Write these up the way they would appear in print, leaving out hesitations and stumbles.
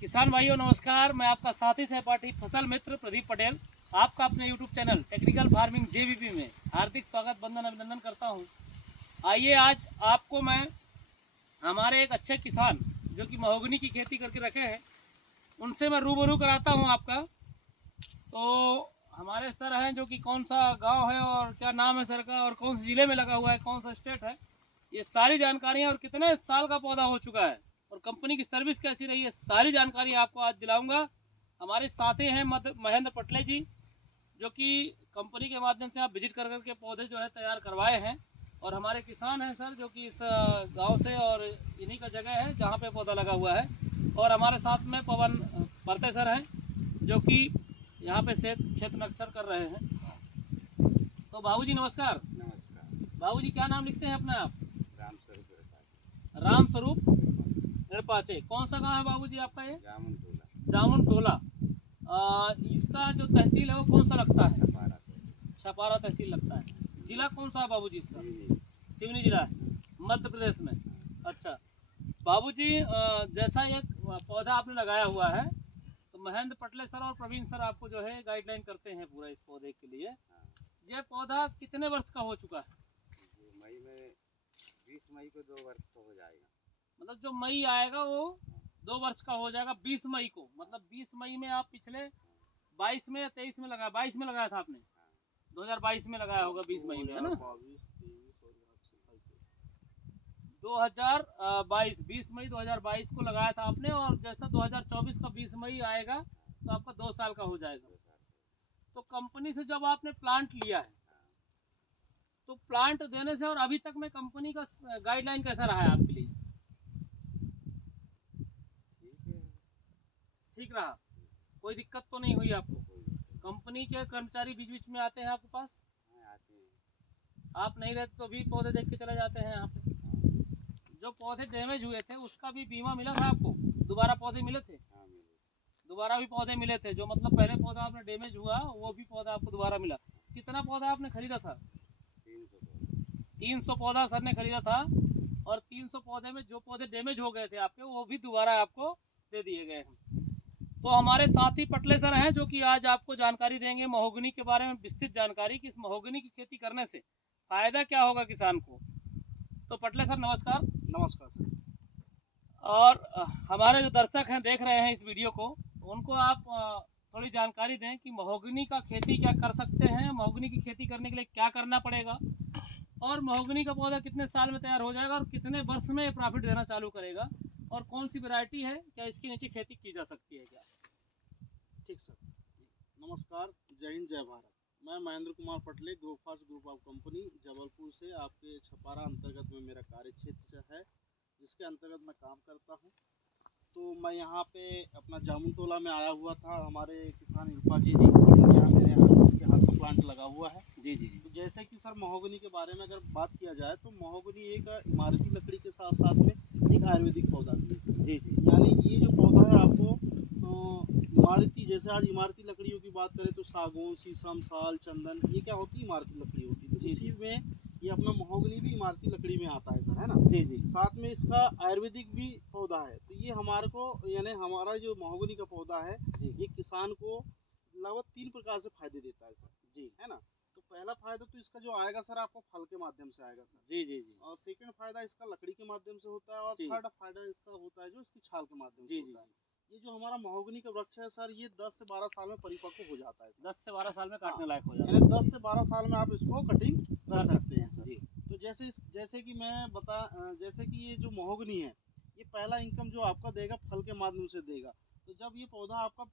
किसान भाइयों नमस्कार। मैं आपका साथी सहपाठी फसल मित्र प्रदीप पटेल आपका अपने YouTube channel technical farming JVP में हार्दिक स्वागत वंदन अभिनंदन करता हूं। आइए आज आपको मैं हमारे एक अच्छे किसान जो कि महोगनी की खेती करके रखे हैं उनसे मैं रूबरू कराता हूं आपका। तो हमारे सर हैं जो कि कौन सा गांव है और क्या नाम है सर का और कौन से ज़िले में लगा हुआ है, कौन सा स्टेट है, ये सारी जानकारियाँ और कितने साल का पौधा हो चुका है और कंपनी की सर्विस कैसी रही है, सारी जानकारी आपको आज दिलाऊंगा। हमारे साथी हैं महेंद्र पटले जी जो कि कंपनी के माध्यम से आप विजिट कर करके पौधे जो है तैयार करवाए हैं और हमारे किसान हैं सर जो कि इस गांव से और इन्हीं का जगह है जहां पे पौधा लगा हुआ है। और हमारे साथ में पवन परते सर हैं जो कि यहाँ पे क्षेत्र नक्षर कर रहे हैं। तो बाबूजी नमस्कार। नमस्कार। बाबूजी क्या नाम लिखते हैं अपना आप? राम स्वरूप। राम स्वरूप निरपाचे। कौन सा गांव है बाबूजी आपका ये? जामुन टोला। जामुन टोला। इसका जो तहसील है वो कौन सा लगता है? छपारा। छपारा तहसील लगता है। जिला कौन सा है बाबूजी इसका? सिवनी। सिवनी जिला है मध्य प्रदेश में। अच्छा बाबूजी, जैसा ये पौधा आपने लगाया हुआ है तो महेंद्र पटले सर और प्रवीण सर आपको जो है गाइडलाइन करते हैं पूरा इस पौधे के लिए। ये पौधा कितने वर्ष का हो चुका है? मई में 20 मई को 2 वर्ष का हो जाएगा। मतलब जो मई आएगा वो 2 वर्ष का हो जाएगा 20 मई को। मतलब 20 मई में आप पिछले 22 में या 23 में लगाया? 22 में लगाया था आपने? 2022 में लगाया होगा 20 मई में, है ना? 2022 20 मई 2022 को लगाया था आपने और जैसा 2024 का 20 मई आएगा तो आपका 2 साल का हो जाएगा। तो कंपनी से जब आपने प्लांट लिया है तो प्लांट देने से और अभी तक में कंपनी का गाइडलाइन कैसा रहा है आपके लिए? ठीक रहा? कोई दिक्कत तो नहीं हुई आपको? कंपनी के कर्मचारी बीच बीच में आते हैं आपके पास? आप नहीं रहते तो भी पौधे देख के चले जाते हैं यहाँ पे? जो पौधे डैमेज हुए थे उसका भी बीमा मिला था आपको? दोबारा पौधे मिले थे? दोबारा भी पौधे मिले थे? जो मतलब पहले पौधा आपने डैमेज हुआ वो भी पौधा आपको दोबारा मिला? कितना पौधा आपने खरीदा था? 300 पौधा सर ने खरीदा था और 300 पौधे में जो पौधे डैमेज हो गए थे आपके वो भी दोबारा आपको दे दिए गए हैं। तो हमारे साथी पटले सर हैं जो कि आज आपको जानकारी देंगे महोगनी के बारे में, विस्तृत जानकारी कि इस महोगनी की खेती करने से फायदा क्या होगा किसान को। तो पटले सर नमस्कार। नमस्कार सर। और हमारे जो दर्शक हैं देख रहे हैं इस वीडियो को उनको आप थोड़ी जानकारी दें कि महोगनी का खेती क्या कर सकते हैं, महोगनी की खेती करने के लिए क्या करना पड़ेगा और महोगनी का पौधा कितने साल में तैयार हो जाएगा और कितने वर्ष में प्रॉफिट देना चालू करेगा और कौन सी वैरायटी है, क्या इसके नीचे खेती की जा सकती है क्या? ठीक सर। नमस्कार, जय हिंद जय भारत। मैं महेंद्र कुमार पटले ग्रोफास्ट ग्रुप ऑफ कंपनी जबलपुर से आपके छपारा अंतर्गत में मेरा कार्य क्षेत्र है जिसके अंतर्गत मैं काम करता हूं। तो मैं यहाँ पे अपना जामुन टोला में आया हुआ था। हमारे किसान इरफा जी इनके यहाँ मेरे उनके हाथ का प्लांट लगा हुआ है। जी जी। तो जैसे कि सर महोगनी के बारे में अगर बात किया जाए तो महोगनी एक इमारती लकड़ी के साथ साथ में एक आयुर्वेदिक पौधा भी है सर। जी जी। यानी ये जो पौधा है आपको इमारती, जैसे आज इमारती लकड़ियों की बात करें तो सागौन, शीशम, साल, चंदन, ये क्या होती है? इमारती लकड़ी होती है। तो इसी में ये अपना महोगनी भी इमारती लकड़ी में आता है सर, है ना? जी जी। साथ में इसका आयुर्वेदिक भी पौधा है। तो ये हमारे को यानी हमारा जो महोगनी का पौधा है ये किसान को लगभग 3 प्रकार से फायदे देता है सर जी, है ना? तो पहला फायदा तो इसका जो आएगा सर आपको फल के माध्यम से आएगा सर। जी जी जी। और सेकंड फायदा इसका लकड़ी के माध्यम से होता है और थर्ड फायदा इसका होता है जो इसकी छाल के माध्यम से होता है। ये जो हमारा महोगनी का वृक्ष है सर ये 10 से 12 साल में परिपक्व हो जाता है। 10 से 12 साल में काटने लायक हो जाता है। 10 से 12 साल में आप इसको कटिंग कर सकते हैं सर जी। तो जैसे कि मैं जैसे कि ये जो महोगनी है ये पहला इनकम जो आपका देगा फल के माध्यम से देगा। तो जब ये पौधा आपका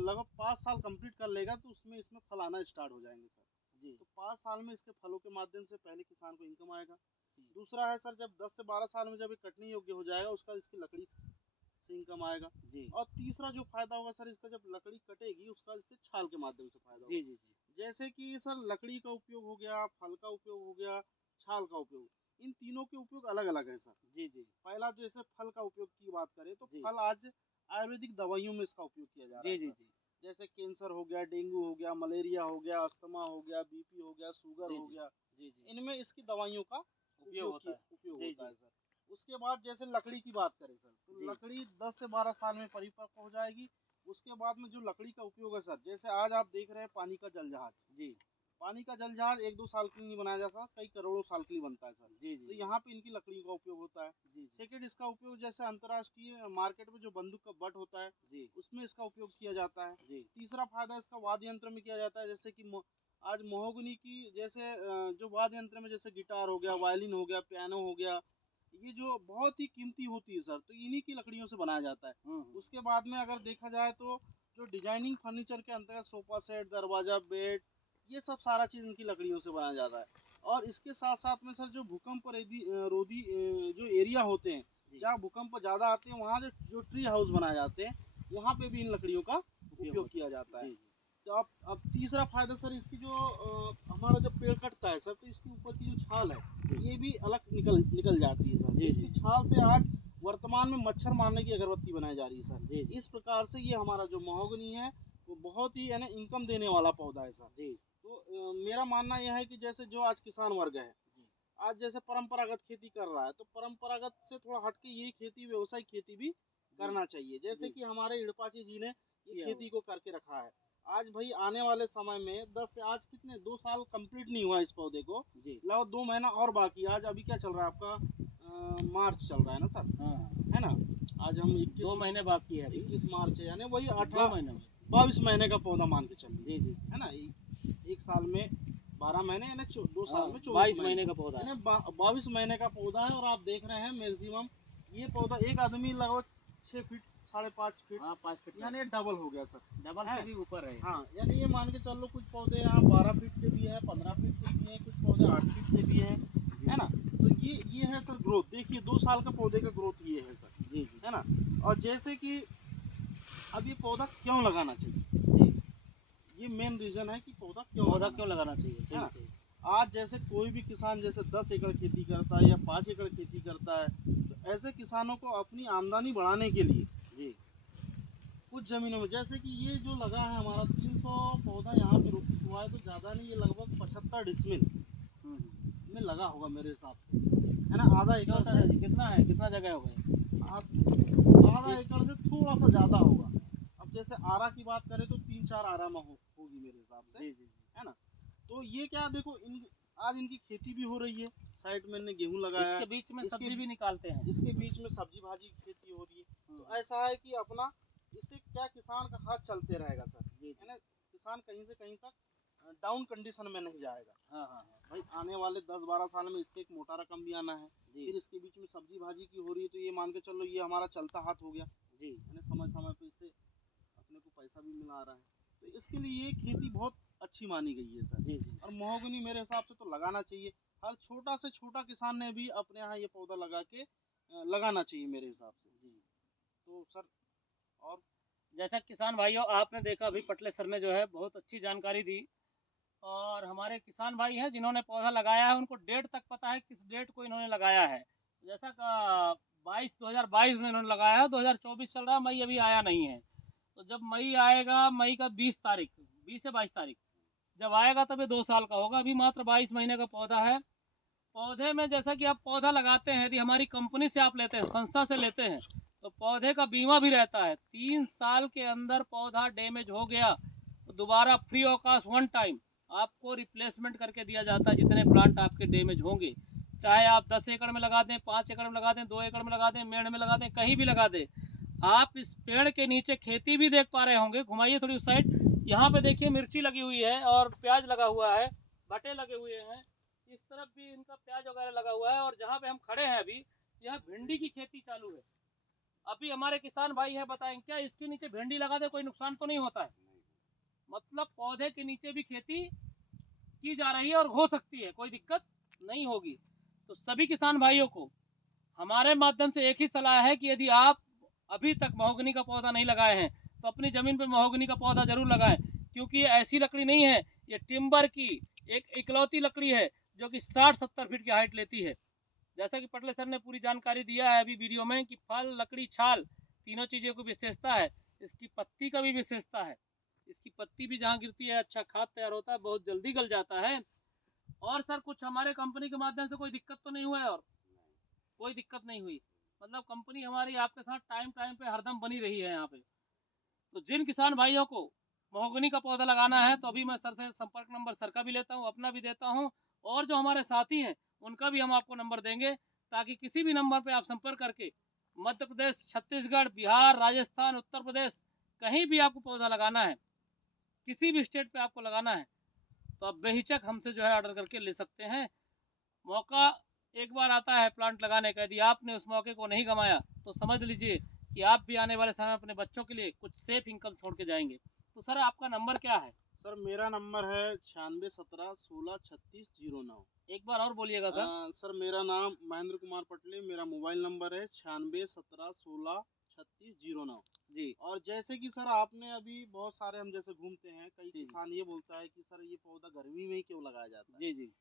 लगभग 5 साल कंप्लीट कर लेगा तो इसमें फल आना स्टार्ट हो जाएंगे सर जी। तो 5 साल में इसके फलों के माध्यम से पहले किसान को इनकम आएगा। दूसरा है सर जब 10 से 12 साल में जब ये कटने योग्य हो जाएगा उसका इसकी लकड़ी से इनकम आएगा जी। और तीसरा जो फायदा होगा सर इसका जब लकड़ी कटेगी उसका इसके छाल के माध्यम से फायदा होगा जी जी जी। जैसे कि सर लकड़ी का उपयोग हो गया, फल का उपयोग हो गया, छाल का उपयोग, इन तीनों के उपयोग अलग अलग है सर जी जी। पहला जैसे फल का उपयोग की बात करें तो फल आज आयुर्वेदिक दवाइयों में इसका उपयोग किया जा रहा है जी जी। जैसे कैंसर हो गया, डेंगू हो गया, मलेरिया हो गया, अस्थमा हो गया, बीपी हो गया, शुगर हो गया, जी जी, इनमें इसकी दवाइयों का उपयोग होता है सर। उसके बाद जैसे लकड़ी की बात करें सर, जी। तो लकड़ी 10 से 12 साल में परिपक्व हो जाएगी। उसके बाद में जो लकड़ी का उपयोग है सर, जैसे आज आप देख रहे हैं पानी का जल जहाज। जी पानी का जल जहाज 1-2 साल के लिए नहीं बनाया जाता, कई करोड़ों साल के लिए बनता है सर। जी तो जी यहाँ पे इनकी लकड़ियों का उपयोग होता है। जी सेकंड, इसका उपयोग जैसे अंतर्राष्ट्रीय मार्केट में जो बंदूक का बट होता है, जी उसमें इसका उपयोग किया जाता है। जी तीसरा फायदा इसका वाद्य यंत्र में किया जाता है, जैसे कि आज महोगनी की जैसे जो वाद्य यंत्र में जैसे गिटार हो गया, वायलिन हो गया, पियानो हो गया, ये जो बहुत ही कीमती होती है सर, तो इन्हीं की लकड़ियों से बनाया जाता है। उसके बाद में अगर देखा जाए तो जो डिजाइनिंग फर्नीचर के अंतर्गत सोफा सेट, दरवाजा, बेड, ये सब सारा चीज़ इनकी लकड़ियों से बनाया जाता है। और इसके साथ साथ में सर जो भूकंप रोधी जो एरिया होते हैं, जी। जहाँ भूकंप ज़्यादा आते हैं, वहाँ जो ट्री हाउस बनाए जाते हैं, वहाँ पे भी इन लकड़ियों का उपयोग किया जाता है। जी तो अब तीसरा फायदा सर, इसकी जो हमारा जब पेड़ कटता है सर, तो इसके ऊपर की जो छाल है, ये भी अलग निकल जाती है सर। जी, इसकी जी। छाल से आज वर्तमान में मच्छर मारने की अगरबत्ती बनाई जा रही है सर। जी इस प्रकार से ये हमारा जो महोगनी है, वो बहुत ही यानी इनकम देने वाला पौधा है सर। जी तो मेरा मानना यह है कि जैसे जो आज किसान वर्ग है, आज जैसे परंपरागत खेती कर रहा है, तो परंपरागत से थोड़ा हटके ये खेती, व्यवसायिक खेती भी करना चाहिए। जैसे जी। कि हमारे हिड़पाची जी ने ये किया खेती हुआ। को करके रखा है। आज भाई आने वाले समय में 10 से आज कितने 2 साल कंप्लीट नहीं हुआ इस पौधे को, जी लगभग 2 महीना और बाकी है। आज अभी क्या चल रहा है आपका, मार्च चल रहा है ना सर, हाँ है ना? आज हम 2 महीने बाकी है अभी। 21 मार्च है, यानी वही 2 18 महीने में। 22 महीने का पौधा मान के चलिए, जी जी है ना? एक साल में 12 महीने, यानी 2 साल हाँ में 24 22 महीने महीने का पौधा है। यानी 22 महीने का पौधा है। और आप देख रहे हैं मैक्सिमम ये पौधा एक आदमी लगभग 6 फीट 5.5 फीट, हाँ 5 फीट यानी डबल हो गया सर। डबल है? से भी ऊपर है। हाँ, यानी ये मान के चलो कुछ पौधे यहाँ 12 फीट के भी है, 15 फीट के भी है, कुछ पौधे 8 फीट के भी है ना? तो ये है सर ग्रोथ। देखिए 2 साल का पौधे का ग्रोथ ये है सर, जी जी है ना? और जैसे कि अब ये पौधा क्यों लगाना चाहिए, जी ये मेन रीजन है कि पौधा पौधा क्यों लगाना चाहिए? है सही ना? सही। आज जैसे कोई भी किसान जैसे 10 एकड़ खेती करता है या 5 एकड़ खेती करता है, तो ऐसे किसानों को अपनी आमदनी बढ़ाने के लिए जी कुछ ज़मीनों में, जैसे कि ये जो लगा है हमारा 300 पौधा यहाँ पे रोपित हुआ है, तो ज़्यादा नहीं, ये लगभग 75 डिसमिल में लगा होगा मेरे हिसाब से, है ना? आधा एकड़ होता है जी। कितना है, कितना जगह हो गया? आधा एकड़ से थोड़ा सा ज़्यादा होगा। अब जैसे आरा की बात करें तो 3-4 आरा में होगी मेरे हिसाब से, जी जी है ना? तो ये क्या देखो, आज इनकी खेती भी हो रही है, साइड में इनने गेहूँ लगाया इसके है, बीच में इसके सब्जी भी निकालते हैं। इसके बीच में सब्जी भाजी की खेती हो रही है। तो ऐसा है कि अपना इससे क्या किसान का हाथ चलते रहेगा सर, जी है ना? किसान कहीं से कहीं तक डाउन कंडीशन में नहीं जाएगा। हाँ हाँ हाँ भाई आने वाले 10-12 साल में इससे एक मोटा रकम भी आना है। जी फिर इसके बीच में सब्जी भाजी की हो रही है, तो ये मान के चलो ये हमारा चलता हाथ हो गया, जी यानी समय समय पे इससे अपने को पैसा भी मिल आ रहा है। तो इसके लिए ये खेती बहुत अच्छी मानी गई है सर। जी जी और महोगनी मेरे हिसाब से तो लगाना चाहिए। हर छोटा से छोटा किसान ने भी अपने यहाँ ये पौधा लगा के लगाना चाहिए मेरे हिसाब से। जी। तो सर और जैसा किसान भाइयों आपने देखा, अभी पटले सर ने जो है बहुत अच्छी जानकारी दी। और हमारे किसान भाई हैं जिन्होंने पौधा लगाया है, उनको डेट तक पता है किस डेट को इन्होंने लगाया है। जैसा का 2022 में इन्होंने लगाया है, 2024 चल रहा, मई अभी आया नहीं है। तो जब मई आएगा, मई का 20 तारीख, 20 से 22 तारीख जब आएगा तब ये 2 साल का होगा। अभी मात्र 22 महीने का पौधा है। पौधे में जैसा कि आप पौधा लगाते हैं, यदि हमारी कंपनी से आप लेते हैं, संस्था से लेते हैं, तो पौधे का बीमा भी रहता है। 3 साल के अंदर पौधा डैमेज हो गया तो दोबारा free of cost one time आपको रिप्लेसमेंट करके दिया जाता है। जितने प्लांट आपके डैमेज होंगे, चाहे आप 10 एकड़ में लगा दें, 5 एकड़ में लगा दें, 2 एकड़ में लगा दें, मेड़ में लगा दें, कहीं भी लगा दें। आप इस पेड़ के नीचे खेती भी देख पा रहे होंगे, घुमाइए थोड़ी उस साइड। यहाँ पे देखिए मिर्ची लगी हुई है और प्याज लगा हुआ है, भटे लगे हुए हैं। इस तरफ भी इनका प्याज वगैरह लगा हुआ है। और जहाँ पे हम खड़े हैं अभी, यहाँ भिंडी की खेती चालू है। अभी हमारे किसान भाई हैं, बताएं क्या इसके नीचे भिंडी लगा दे कोई नुकसान तो नहीं होता है? मतलब पौधे के नीचे भी खेती की जा रही है और हो सकती है, कोई दिक्कत नहीं होगी। तो सभी किसान भाइयों को हमारे माध्यम से एक ही सलाह है कि यदि आप अभी तक महोगनी का पौधा नहीं लगाए हैं तो अपनी ज़मीन पर महोगनी का पौधा ज़रूर लगाएं। क्योंकि ये ऐसी लकड़ी नहीं है, ये टिम्बर की एक इकलौती लकड़ी है जो कि 60-70 फीट की हाइट लेती है। जैसा कि पटले सर ने पूरी जानकारी दिया है अभी वीडियो में कि फल, लकड़ी, छाल, तीनों चीज़ों की विशेषता है। इसकी पत्ती का भी विशेषता है। इसकी पत्ती भी जहाँ गिरती है अच्छा खाद तैयार होता है, बहुत जल्दी गल जाता है। और सर कुछ हमारे कंपनी के माध्यम से कोई दिक्कत तो नहीं हुआ है? और कोई दिक्कत नहीं हुई। मतलब कंपनी हमारी आपके साथ टाइम टाइम पे हरदम बनी रही है यहाँ पे। तो जिन किसान भाइयों को महोगनी का पौधा लगाना है तो अभी मैं सर से संपर्क नंबर सर का भी लेता हूँ, अपना भी देता हूँ, और जो हमारे साथी हैं उनका भी हम आपको नंबर देंगे, ताकि किसी भी नंबर पे आप संपर्क करके मध्य प्रदेश, छत्तीसगढ़, बिहार, राजस्थान, उत्तर प्रदेश, कहीं भी आपको पौधा लगाना है, किसी भी स्टेट पे आपको लगाना है, तो आप बेहिचक हमसे जो है ऑर्डर करके ले सकते हैं। मौका एक बार आता है प्लांट लगाने का, यदि आपने उस मौके को नहीं गंवाया तो समझ लीजिए कि आप भी आने वाले समय अपने बच्चों के लिए कुछ सेफ इनकम छोड़ के जाएंगे। तो सर आपका नंबर क्या है? सर मेरा नंबर है 9617163609। एक बार और बोलिएगा सर। सर मेरा नाम महेंद्र कुमार पटले, मेरा मोबाइल नंबर है 9617163609 जी। और जैसे कि सर आपने अभी बहुत सारे हम जैसे घूमते हैं, कई किसान ये बोलता है कि सर ये पौधा गर्मी में ही क्यों लगाया जाता है। जी जी।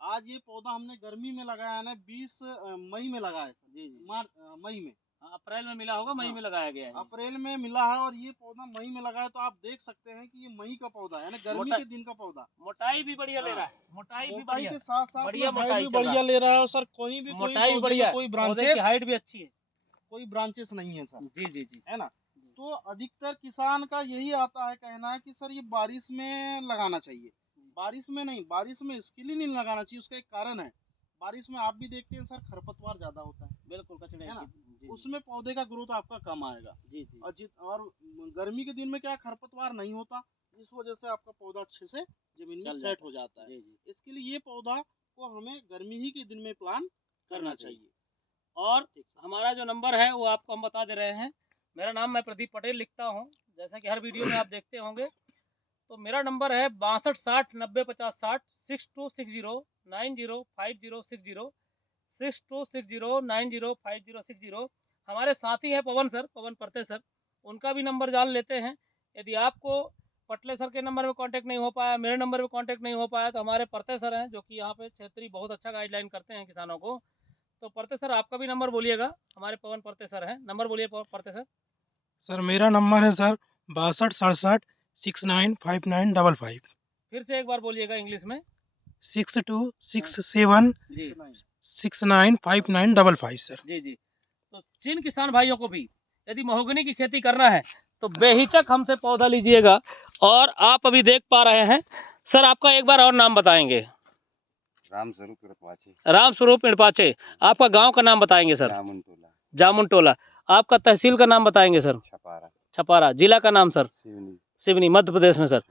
आज ये पौधा हमने गर्मी में लगाया ना, 20 मई में लगाया सर। जी जी। मई में, अप्रैल में मिला होगा, मई में लगाया गया है। अप्रैल में मिला है और ये पौधा मई में लगा है, तो आप देख सकते हैं कि ये मई का पौधा है ना, गर्मी के दिन का पौधा। मोटाई भी बढ़िया ले रहा है, मोटाई के साथ साथ बढ़िया मोटाई भी बढ़िया ले रहा है। और सर कोई भी मोटाई भी बढ़िया, कोई ब्रांचेस, हाइट भी अच्छी है, कोई ब्रांचेस नहीं है सर। जी जी जी, है ना। तो अधिकतर किसान का यही आता है कहना है कि सर ये बारिश में लगाना चाहिए। बारिश में नहीं, बारिश में इसके लिए नहीं लगाना चाहिए, उसका एक कारण है। बारिश में आप भी देखते हैं सर खरपतवार ज्यादा होता है, बिल्कुल कचड़े है ना, जी, उसमें पौधे का ग्रोथ आपका कम आएगा। जी जी। और गर्मी के दिन में क्या खरपतवार नहीं होता, इस वजह से आपका पौधा अच्छे से जमीन में सेट हो जाता है। जी जी। इसके लिए ये पौधा को हमें गर्मी ही के दिन में प्लान करना चाहिए। और हमारा जो नंबर है वो आपको हम बता दे रहे हैं। मेरा नाम मैं प्रदीप पटेल लिखता हूँ, जैसा कि हर वीडियो में आप देखते होंगे। तो मेरा नंबर है 6260905060 6260905060 6260905060। हमारे साथी हैं पवन सर, पवन परते सर, उनका भी नंबर जान लेते हैं। यदि आपको पटले सर के नंबर में कांटेक्ट नहीं हो पाया, मेरे नंबर में कांटेक्ट नहीं हो पाया, तो हमारे परते सर हैं जो कि यहाँ पे क्षेत्रीय बहुत अच्छा गाइडलाइन करते हैं किसानों को। तो परते सर आपका भी नंबर बोलिएगा, हमारे पवन परते सर हैं, नंबर बोलिए परते सर। सर मेरा नंबर है सर 6267695955। फिर से एक बार बोलिएगा इंग्लिश में। 6267695955 सर। जी जी। तो जिन किसान भाइयों को भी यदि महोगनी की खेती करना है तो बेहिचक हमसे पौधा लीजिएगा। और आप अभी देख पा रहे हैं सर, आपका एक बार और नाम बताएंगे? राम स्वरूप इड़पाचे। राम स्वरूप इड़पाचे। आपका गांव का नाम बताएंगे सर? जामुन टोला। जामुन टोला। आपका तहसील का नाम बताएंगे सर? छपारा। छपारा। जिला का नाम सर? सिवनी। सिवनी, मध्य प्रदेश में सर।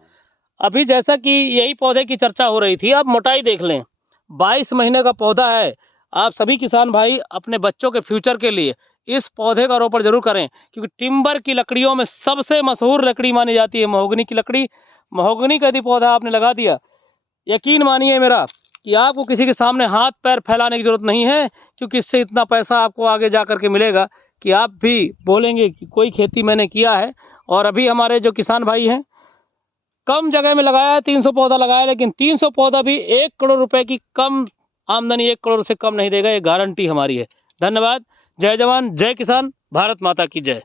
अभी जैसा कि यही पौधे की चर्चा हो रही थी, आप मोटाई देख लें, 22 महीने का पौधा है। आप सभी किसान भाई अपने बच्चों के फ्यूचर के लिए इस पौधे का रोपण जरूर करें, क्योंकि टिम्बर की लकड़ियों में सबसे मशहूर लकड़ी मानी जाती है महोगनी की लकड़ी। महोगनी का यदि पौधा आपने लगा दिया, यकीन मानिए मेरा कि आपको किसी के सामने हाथ पैर फैलाने की जरूरत नहीं है, क्योंकि इससे इतना पैसा आपको आगे जा करके मिलेगा कि आप भी बोलेंगे कि कोई खेती मैंने किया है। और अभी हमारे जो किसान भाई हैं, कम जगह में लगाया है, 300 पौधा लगाया, लेकिन 300 पौधा भी 1 करोड़ रुपए की कम आमदनी 1 करोड़ से कम नहीं देगा, ये गारंटी हमारी है। धन्यवाद। जय जवान, जय किसान, भारत माता की जय।